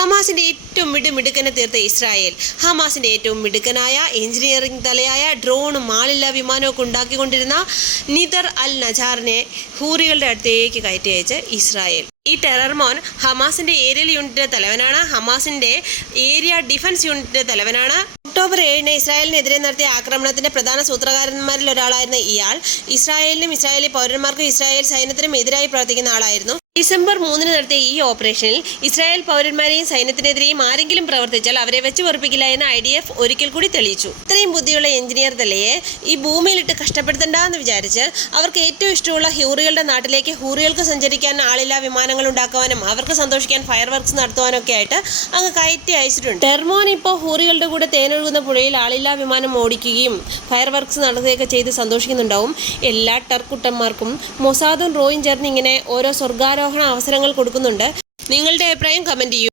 ഹമാസിന്റെ ഏറ്റവും മിടുക്കനെ തീർത്ത ഇസ്രായേൽ ഹമാസിന്റെ ഏറ്റവും മിടുക്കനായ എഞ്ചിനീയറിംഗ് തലയായ ഡ്രോണും ആളില്ലാ വിമാനമൊക്കെ ഉണ്ടാക്കിക്കൊണ്ടിരുന്ന നിദർ അൽ നജാറിനെ ഹൂറികളുടെ അടുത്തേക്ക് കയറ്റി അയച്ച് ഇസ്രായേൽ. ഈ ടെറർ മോൻ ഹമാസിന്റെ ഏരിയൽ യൂണിറ്റിന്റെ തലവനാണ്. ഹമാസിന്റെ ഏരിയ ഡിഫൻസ് യൂണിറ്റിന്റെ തലവനാണ്. ഒക്ടോബർ 7 ഇസ്രായേലിനെതിരെ നടത്തിയ ആക്രമണത്തിന്റെ പ്രധാന സൂത്രധാരന്മാരിൽ ഒരാളായിരുന്ന ഇയാൾ ഇസ്രായേലിനും ഇസ്രായേലി പൗരന്മാർക്കും ഇസ്രായേൽ സൈന്യത്തിനും എതിരായി പ്രവർത്തിക്കുന്ന ആളായിരുന്നു. ഡിസംബർ 3 നടത്തിയ ഈ ഓപ്പറേഷനിൽ ഇസ്രായേൽ പൗരന്മാരെയും സൈന്യത്തിനെതിരെയും ആരെങ്കിലും പ്രവർത്തിച്ചാൽ അവരെ വെച്ച് പൊറുപ്പിക്കില്ല എന്ന് IDF ഒരിക്കൽ കൂടി തെളിയിച്ചു. ഇത്രയും ബുദ്ധിയുള്ള എഞ്ചിനീയർ തലയെ ഈ ഭൂമിയിലിട്ട് കഷ്ടപ്പെടുത്തണ്ടെന്ന് വിചാരിച്ച് അവർക്ക് ഏറ്റവും ഇഷ്ടമുള്ള ഹൂറികളുടെ നാട്ടിലേക്ക് ഹൂറികൾക്ക് സഞ്ചരിക്കാൻ ആളില്ലാ വിമാനങ്ങൾ ഉണ്ടാക്കുവാനും അവർക്ക് സന്തോഷിക്കാൻ ഫയർ വർക്ക്സ് നടത്തുവാനൊക്കെ ആയിട്ട് അങ്ങ് കയറ്റി അയച്ചിട്ടുണ്ട്. ടെർമോൻ ഇപ്പോൾ ഹൂറികളുടെ കൂടെ തേനൊഴുകുന്ന പുഴയിൽ ആളില്ലാ വിമാനം ഓടിക്കുകയും ഫയർ വർക്ക്സ് നടത്തുകയൊക്കെ ചെയ്ത് സന്തോഷിക്കുന്നുണ്ടാവും. എല്ലാ ടർക്കുട്ടന്മാർക്കും മൊസാദും റോയും ചേർന്ന് ഇങ്ങനെ ഓരോ സ്വർഗാരോഹണ അവസരങ്ങൾ കൊടുക്കുന്നുണ്ട്. നിങ്ങളുടെ അഭിപ്രായം കമന്റ് ചെയ്യൂ.